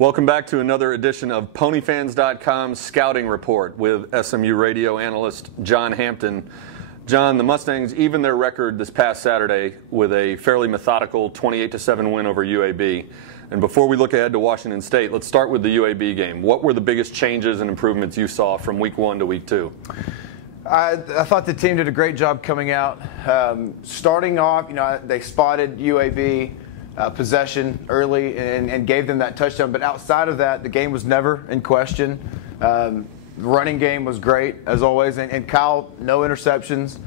Welcome back to another edition of PonyFans.com's Scouting Report with SMU radio analyst John Hampton. John, the Mustangs even their record this past Saturday with a fairly methodical 28-7 win over UAB. And before we look ahead to Washington State, let's start with the UAB game. What were the biggest changes and improvements you saw from week 1 to week 2? I thought the team did a great job coming out. Starting off, they spotted UAB possession early and gave them that touchdown. But outside of that, the game was never in question. The running game was great, as always. And Kyle, no interceptions.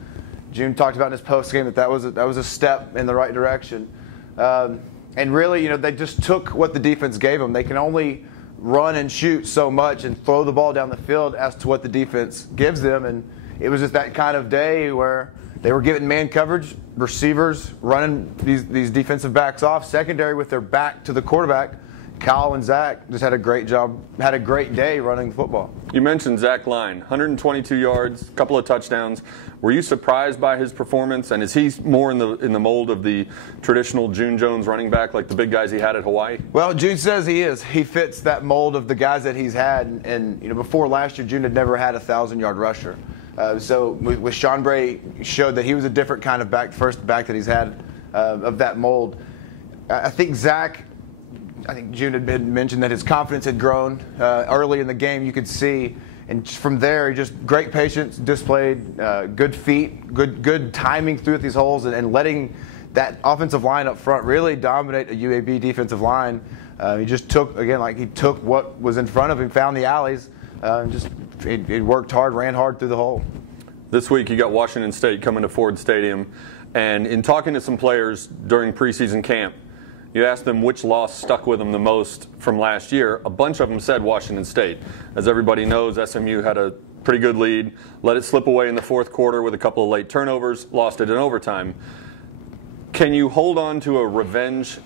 June talked about in his postgame that was a step in the right direction. And really, they just took what the defense gave them. They can only run and shoot so much and throw the ball down the field as to what the defense gives them. And it was just that kind of day where they were getting man coverage, receivers running these defensive backs off, secondary with their back to the quarterback. Kyle and Zach just had a great job, had a great day running football. You mentioned Zach Line, 122 yards, a couple of touchdowns. Were you surprised by his performance? And is he more in the mold of the traditional June Jones running back, like the big guys he had at Hawaii? Well, June says he is. He fits that mold of the guys that he's had. And before last year, June had never had a 1,000-yard rusher. So with Sean Bray showed that he was a different kind of back, first back that he's had of that mold. I think June had mentioned that his confidence had grown early in the game. You could see, and from there, he just great patience displayed, good feet, good timing through these holes, and letting that offensive line up front really dominate a UAB defensive line. He just took what was in front of him, found the alleys, It worked hard, ran hard through the hole. This week you got Washington State coming to Ford Stadium, and in talking to some players during preseason camp, you asked them which loss stuck with them the most from last year. A bunch of them said Washington State. As everybody knows, SMU had a pretty good lead, let it slip away in the fourth quarter with a couple of late turnovers, lost it in overtime. Can you hold on to a revenge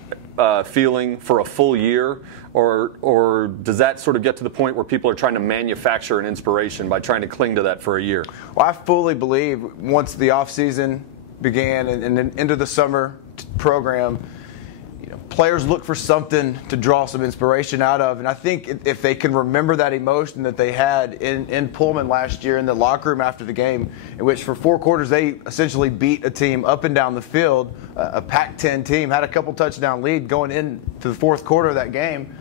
feeling for a full year, or does that sort of get to the point where people are trying to manufacture an inspiration by trying to cling to that for a year? Well, I fully believe once the offseason began and then into the summer program, players look for something to draw some inspiration out of. And I think if they can remember that emotion that they had in Pullman last year in the locker room after the game, in which for 4 quarters they essentially beat a team up and down the field, a Pac-10 team, had a couple touchdown lead going into the fourth quarter of that game,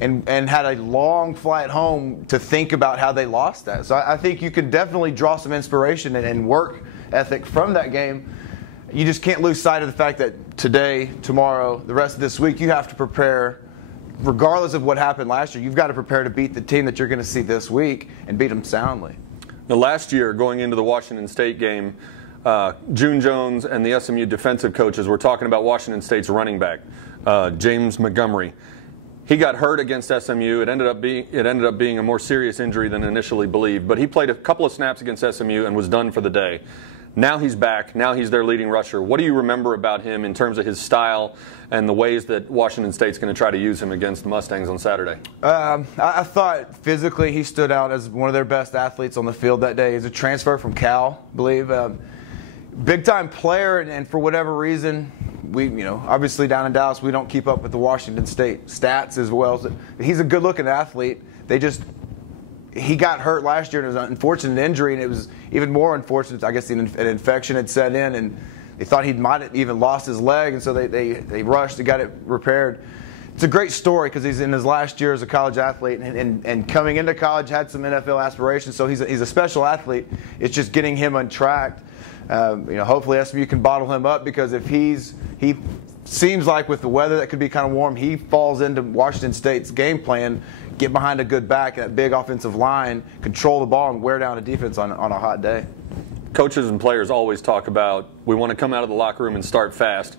and had a long flight home to think about how they lost that. So I think you can definitely draw some inspiration and work ethic from that game. You just can't lose sight of the fact that today, tomorrow, the rest of this week, you have to prepare, regardless of what happened last year, you've got to prepare to beat the team that you're going to see this week and beat them soundly. Now, last year, going into the Washington State game, June Jones and the SMU defensive coaches were talking about Washington State's running back, James Montgomery. He got hurt against SMU. It ended up being a more serious injury than initially believed, but he played a couple of snaps against SMU and was done for the day. Now he's back. Now he's their leading rusher. What do you remember about him in terms of his style and the ways that Washington State's going to try to use him against the Mustangs on Saturday? I thought physically he stood out as one of their best athletes on the field that day. He's a transfer from Cal, I believe. Big-time player, and for whatever reason, we, obviously down in Dallas, we don't keep up with the Washington State stats as well. So he's a good-looking athlete. He got hurt last year, and it was an unfortunate injury, and it was even more unfortunate. I guess an infection had set in, and they thought he might have even lost his leg, and so they rushed and got it repaired. It's a great story because he's in his last year as a college athlete, and coming into college had some NFL aspirations, so he's a special athlete. It's just getting him on track. Hopefully SMU can bottle him up, because if he seems like with the weather that could be kind of warm, he falls into Washington State's game plan. Get behind a good back, that big offensive line, control the ball, and wear down a defense on a hot day. Coaches and players always talk about, we want to come out of the locker room and start fast,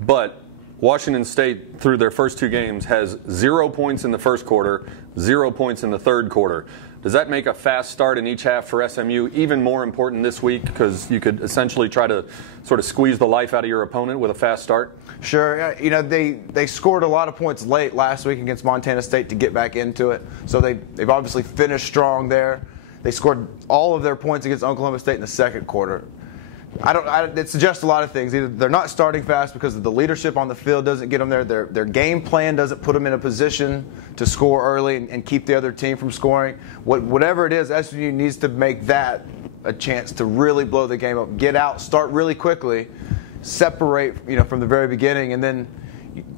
but Washington State, through their first 2 games, has 0 points in the first quarter, 0 points in the third quarter. Does that make a fast start in each half for SMU even more important this week, because you could essentially try to sort of squeeze the life out of your opponent with a fast start? Sure. They scored a lot of points late last week against Montana State to get back into it. So they've obviously finished strong there. They scored all of their points against Oklahoma State in the second quarter. It suggests a lot of things. Either they're not starting fast because the leadership on the field doesn't get them there. Their game plan doesn't put them in a position to score early and keep the other team from scoring. Whatever it is, SMU needs to make that a chance to really blow the game up. Get out, start really quickly, separate from the very beginning, and then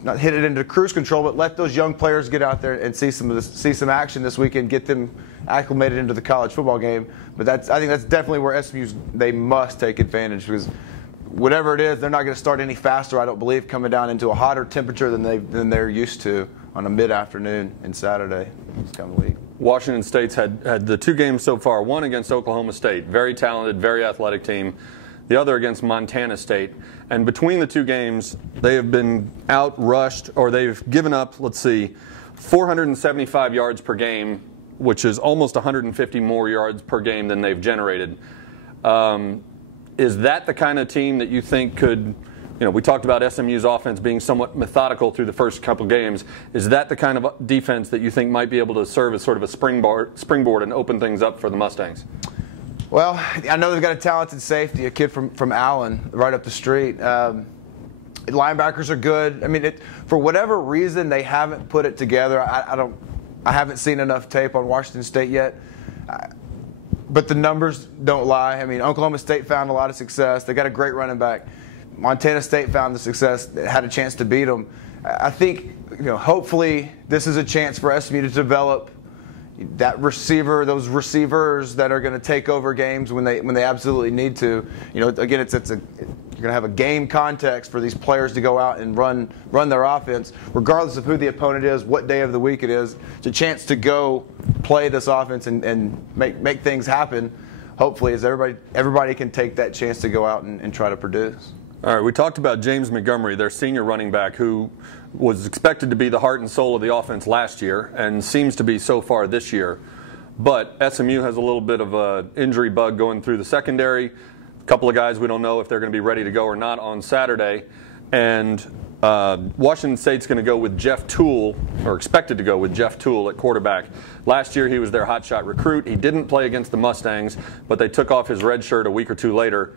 not hit it into cruise control, but let those young players get out there and see some action this weekend, get them acclimated into the college football game. But I think that's definitely where they must take advantage, because whatever it is, they're not going to start any faster, I don't believe, coming down into a hotter temperature than they're used to on a mid-afternoon and Saturday this coming week. Washington State's had the 2 games so far, one against Oklahoma State, very talented, very athletic team, the other against Montana State. And between the 2 games, they have been outrushed, or they've given up, 475 yards per game, which is almost 150 more yards per game than they've generated. Is that the kind of team that you think could, we talked about SMU's offense being somewhat methodical through the first couple games. Is that the kind of defense that you think might be able to serve as sort of a springboard and open things up for the Mustangs? Well, I know they've got a talented safety, a kid from Allen, right up the street. Linebackers are good. I mean, for whatever reason, they haven't put it together. I haven't seen enough tape on Washington State yet. But the numbers don't lie. I mean, Oklahoma State found a lot of success. They got a great running back. Montana State found the success, had a chance to beat them. I think, hopefully this is a chance for SMU to develop that receiver, those receivers that are going to take over games when they absolutely need to. Again, you're going to have a game context for these players to go out and run their offense, regardless of who the opponent is, what day of the week it is. It's a chance to go play this offense and make things happen. Hopefully, as everybody can take that chance to go out and try to produce. All right, we talked about James Montgomery, their senior running back, who was expected to be the heart and soul of the offense last year and seems to be so far this year. But SMU has a little bit of an injury bug going through the secondary. A couple of guys we don't know if they're going to be ready to go or not on Saturday. And Washington State's going to go with Jeff Toole, or expected to go with Jeff Toole at quarterback. Last year he was their hotshot recruit. He didn't play against the Mustangs, but they took off his red shirt a week or 2 later.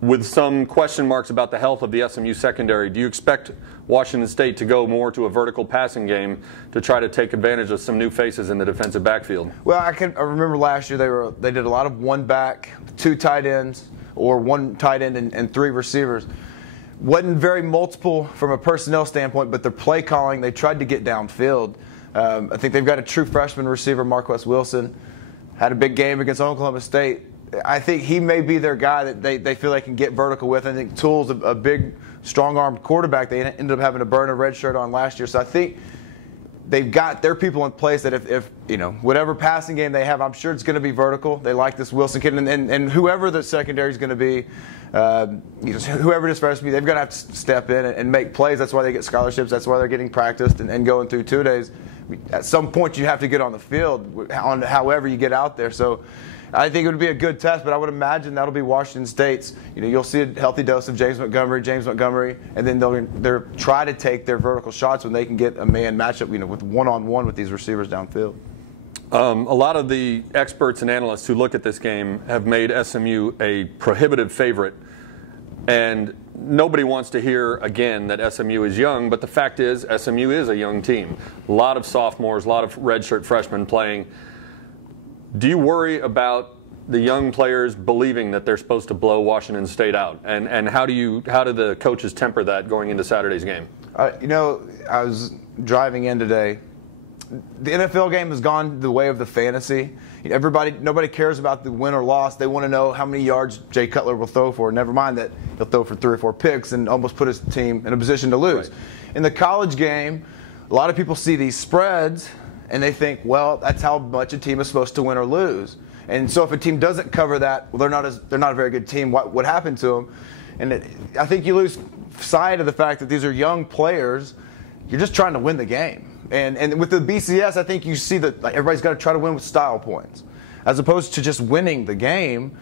With some question marks about the health of the SMU secondary, do you expect Washington State to go more to a vertical passing game to try to take advantage of some new faces in the defensive backfield? Well, I remember last year they did a lot of 1 back, 2 tight ends, or 1 tight end and 3 receivers. Wasn't very multiple from a personnel standpoint, but their play calling, they tried to get downfield. I think they've got a true freshman receiver, Marquess Wilson, had a big game against Oklahoma State. I think he may be their guy that they feel they can get vertical with. I think Toole's a big, strong-armed quarterback. They ended up having to burn a red shirt on last year. So I think they've got their people in place that if whatever passing game they have, I'm sure it's going to be vertical. They like this Wilson kid. And whoever the secondary is going to be, whoever it is for SMU, they've got to have to step in and make plays. That's why they get scholarships. That's why they're getting practiced and going through 2 days. At some point, you have to get on the field, on however you get out there. So I think it would be a good test, but I would imagine that'll be Washington State's. You'll see a healthy dose of James Montgomery, and then they'll try to take their vertical shots when they can get a man matchup, with one-on-one with these receivers downfield. A lot of the experts and analysts who look at this game have made SMU a prohibitive favorite, and nobody wants to hear again that SMU is young, but the fact is SMU is a young team. A lot of sophomores, a lot of redshirt freshmen playing. Do you worry about the young players believing that they're supposed to blow Washington State out? And how do the coaches temper that going into Saturday's game? I was driving in today. The NFL game has gone the way of the fantasy. Nobody cares about the win or loss. They want to know how many yards Jay Cutler will throw for. Never mind that he'll throw for 3 or 4 picks and almost put his team in a position to lose. Right. In the college game, a lot of people see these spreads and they think, well, that's how much a team is supposed to win or lose. And so if a team doesn't cover that, well, they're not a very good team. What happened to them? And I think you lose sight of the fact that these are young players. You're just trying to win the game. And with the BCS, I think you see that everybody's got to try to win with style points, as opposed to just winning the game.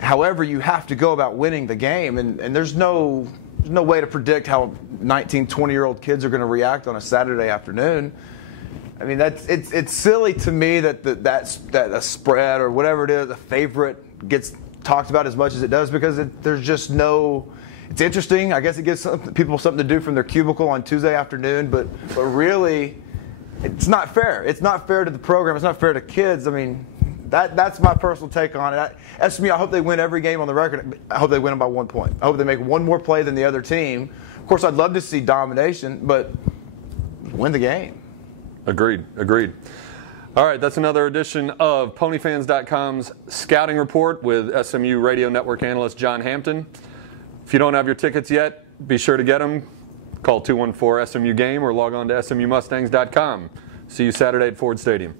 However, you have to go about winning the game, and there's no way to predict how 19, 20-year-old kids are going to react on a Saturday afternoon. I mean, it's silly to me that a spread or whatever it is, a favorite gets talked about as much as it does because there's just no. It's interesting. I guess it gives people something to do from their cubicle on Tuesday afternoon, but really, it's not fair. It's not fair to the program. It's not fair to kids. I mean, that's my personal take on it. SMU, I hope they win every game on the record. I hope they win them by 1 point. I hope they make one more play than the other team. Of course, I'd love to see domination, but win the game. Agreed. All right, that's another edition of PonyFans.com's Scouting Report with SMU Radio Network analyst John Hampton. If you don't have your tickets yet, be sure to get them. Call 214-SMU-GAME or log on to SMUMustangs.com. See you Saturday at Ford Stadium.